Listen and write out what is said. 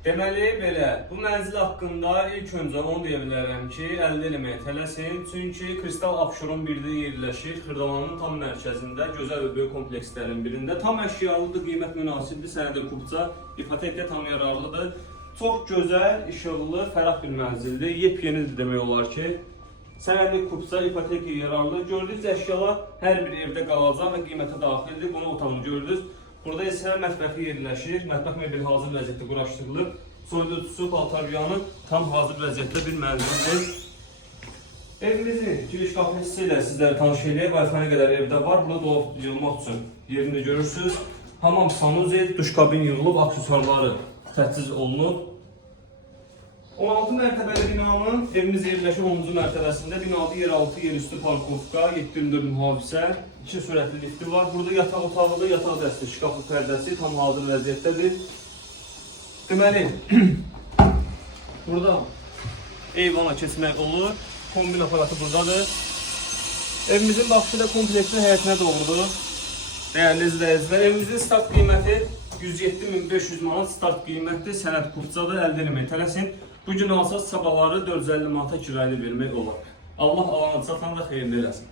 Deməli belə, bu mənzil haqqında ilk öncə onu deyə bilərəm ki, əldə eləməyə tələsin. Çünki Kristal Abşeron birdə yerləşir, Xırdalanın tam mərkəzində, gözəl və böyük komplekslərin birində. Tam əşyalıdır, qiymət münasibdir, sənədi kupça, ipotekə tam yararlıdır. Çox gözəl, işıqlı, fərah bir mənzildir. Yepyenidir demək olar ki. Sənədi kupça, ipotekə yararlı. Gördüyünüz əşyalar hər bir evdə qalacaq və qiymətə daxildir. Qonaq otağını gördünüz. Burada isə mətbəxi yerləşir. Mətbəx mebeli hazır vəziyyətdə quraşdırılıb. Soyuducusu, paltaryanı tam hazır vəziyyətdə bir mənzildir. Evimizin giriş qapısı ilə sizlərə tanış edək. Wi-Fi-nə qədər evdə var. Burada dolab yığılmaq üçün yerini görürsünüz. Hamam sanuzel, duş kabin yığılıb, aksesuarları təchiz olunub. 16 mərtəbəli binanın evimiz yerləşir 10-cu mərtəbəsində. Binada yeraltı, yerüstü parkovka, 7/24 mühafizə, 2 sürətli lifti var. Burada yataq otağıdır, yataq dəsti, şkaflı pərdəsi tam hazır vəziyyətdədir. Deməli, burada eyvana keçmək olur. Kombin aparatı buradadır. Evimizin baxışı da kompleksin həyətinə doğrudur. Dəyərli izləyicilər, evimizin start qiyməti 107.500 manat start qiymətdir. Sənəd kupçadır, əldə eləməyə tələsin. Bugün alsaz sabahları 450 manata kirayəni vermək olar. Allah alanı çatan da xeyirli eləsin.